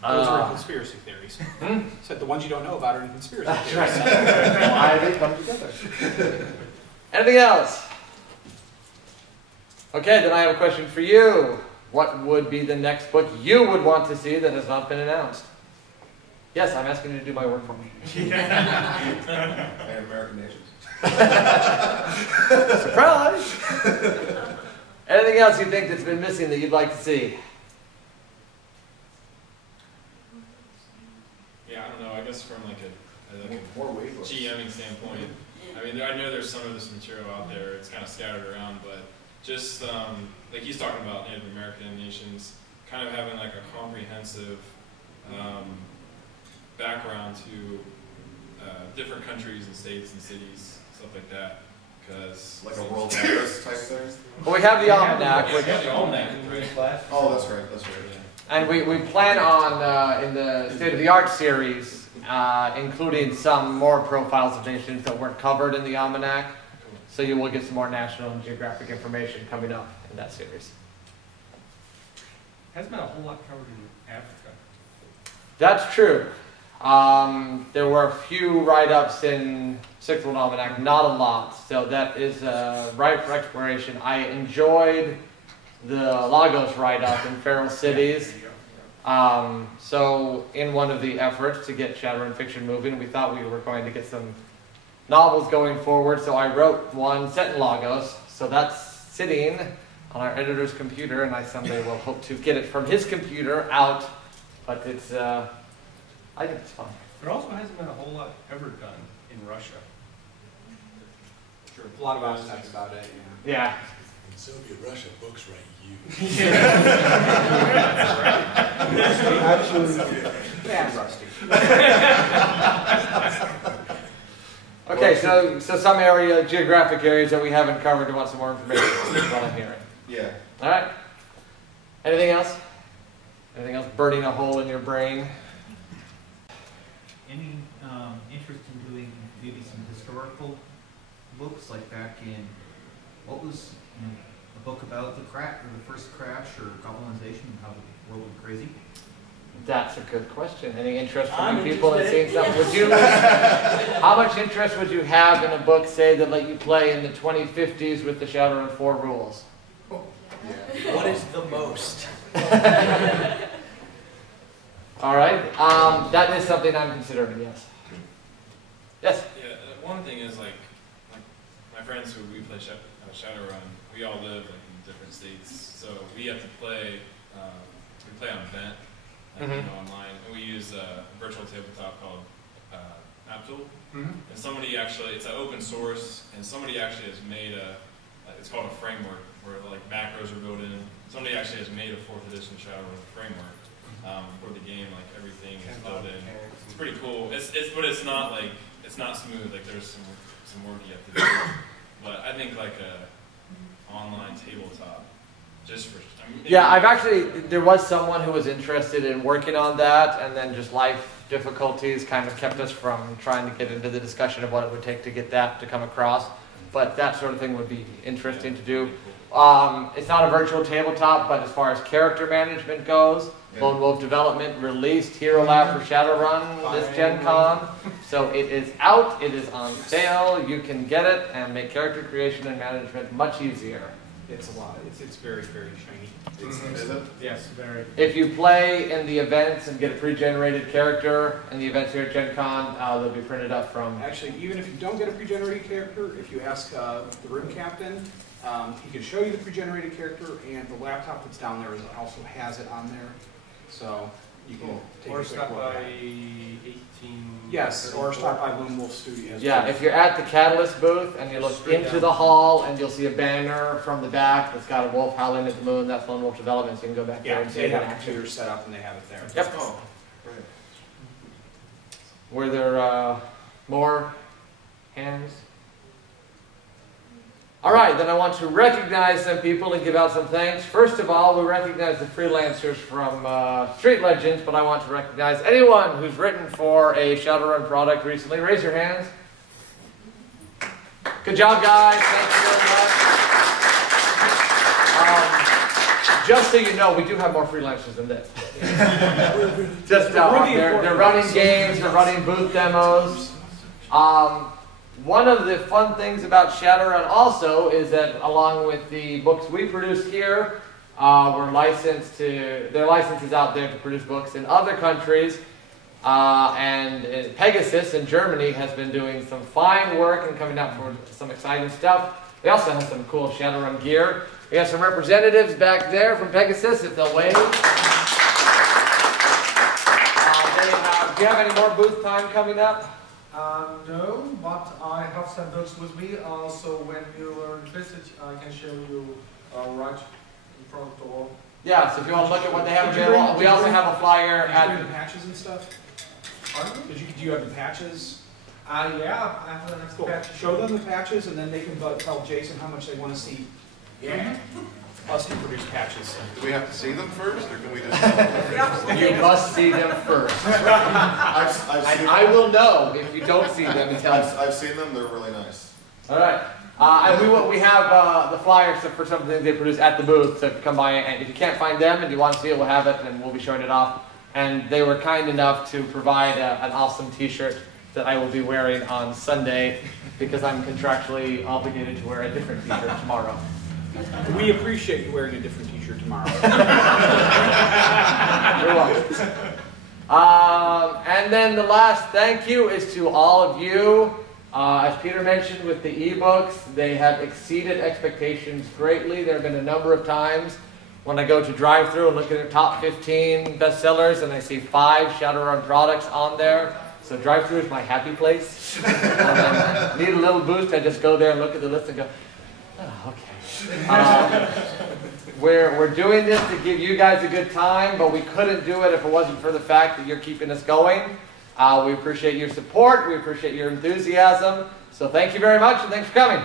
Those are conspiracy theories. Said the ones you don't know about are in conspiracy theories. Right. Why they come together. Anything else? Okay, then I have a question for you. What would be the next book you would want to see that has not been announced? Yes, I'm asking you to do my work for me. And American Nations. Surprise! Anything else you think that's been missing that you'd like to see? Yeah, I don't know. I guess from like a More wavelengths. GMing standpoint, I mean, I know there's some of this material out there. It's kind of scattered around, but just like he's talking about Native American nations, kind of having like a comprehensive background to different countries and states and cities, stuff like that. Because like a world atlas type thing. Well, we have the almanac. Yeah, the almanac, right? Oh, that's right. That's right. And we plan on, in the State of the Art series, including some more profiles of nations that weren't covered in the almanac. So you will get some more national and geographic information coming up in that series. Hasn't been a whole lot covered in Africa. That's true. There were a few write-ups in Sixth World Almanac, not a lot. So that is ripe for exploration. I enjoyed the Lagos write-up in Feral Cities. So in one of the efforts to get Shadowrun fiction moving, we thought we were going to get some novels going forward. So I wrote one set in Lagos. So that's sitting on our editor's computer, and I someday will hope to get it from his computer out. But it's, I think it's fun. There also hasn't been a whole lot ever done in Russia. Sure. A lot of us talk about it. Yeah. In Soviet Russia, books write you. Actually, yeah, rusty. Okay, so some area, geographic areas that we haven't covered and want some more information on is what I'm hearing. Yeah. All right. Anything else? Anything else burning a hole in your brain? Any interest in doing maybe some historical books, like back in, what was a book about the first crash or colonization, how the world went crazy? That's a good question. Any interest from you people in seeing something? Would you? How much interest would you have in a book, say, that let you play in the 2050s with the Shadowrun 4 rules? Yeah. What is the most? All right. That is something I'm considering, yes. Yes? Yeah, one thing is like my friends who we play Shadowrun, we all live like in different states, so we have to play. We play on Vent, like, online, and we use a virtual tabletop called Aptool. And somebody actually, it's an open source, and somebody actually has made it's called a framework where like macros are built in. Somebody actually has made a 4th edition Shadowrun framework for the game. Like everything is built in. It's pretty cool. But it's not like it's not smooth. Like there's some work you have to do. But I think like a online tabletop, just for there was someone who was interested in working on that, and then just life difficulties kind of kept us from trying to get into the discussion of what it would take to get that to come across. But that sort of thing would be interesting to do. It's not a virtual tabletop, but as far as character management goes, Lone Wolf Development released Hero Lab for Shadowrun this GenCon. So it is out, it is on sale, you can get it and make character creation and management much easier. It's a lot. It's very, very shiny. Is it? Yes, very. If you play in the events and get a pre-generated character in the events here at GenCon, they'll be printed up from... Actually, even if you don't get a pre-generated character, if you ask the room captain, he can show you the pre-generated character, and the laptop that's down there also has it on there. So you can take or a quick stop look by at it. 18. Yes, or stop by Lone Wolf Studios. Yeah, if you're at the Catalyst booth and you look into the hall and you'll see a banner from the back that's got a wolf howling at the moon, that's Lone Wolf Development, so you can go back there and see they it in have action. computers set up and they have it there. Yep. Oh, right. Were there more hands? All right, then I want to recognize some people and give out some thanks. First of all, we recognize the freelancers from Street Legends, but I want to recognize anyone who's written for a Shadowrun product recently. Raise your hands. Good job, guys. Thank you very much. Just so you know, we do have more freelancers than this. Just they're running games, they're running booth demos. One of the fun things about Shadowrun also is that along with the books we produce here, we're licensed to, there are licenses out there to produce books in other countries. And Pegasus in Germany has been doing some fine work and coming out with some exciting stuff. They also have some cool Shadowrun gear. We have some representatives back there from Pegasus, if they'll wave. Do you have any more booth time coming up? No, but I have some books with me, so when you're interested, I can show you right in front of the door. Yeah, so if you want to look at what they have available, we also have a flyer Did you bring at... the patches and stuff? Pardon? Do you have the patches? Yeah, I have an Cool. patch. Show them the patches, and then they can tell Jason how much they want to see. Yeah. Us to produce patches. Do we have to see them first, or can we just? You must see them first. I've seen And I will know if you don't see them and tell you. I've seen them. They're really nice. All right. And we have the flyers for some things they produce at the booth. So if you come by, and if you can't find them and you want to see it, we'll have it, and we'll be showing it off. And they were kind enough to provide an awesome T-shirt that I will be wearing on Sunday because I'm contractually obligated to wear a different T-shirt tomorrow. We appreciate you wearing a different t-shirt tomorrow. You're welcome. And then the last thank you is to all of you. As Peter mentioned with the ebooks, they have exceeded expectations greatly. There have been a number of times when I go to drive-thru and look at their top 15 bestsellers and I see 5 Shadowrun products on there. So drive-thru is my happy place. Need a little boost, I just go there and look at the list and go, oh, okay. We're doing this to give you guys a good time, but we couldn't do it if it wasn't for the fact that you're keeping us going. We appreciate your support. We appreciate your enthusiasm. So thank you very much, and thanks for coming.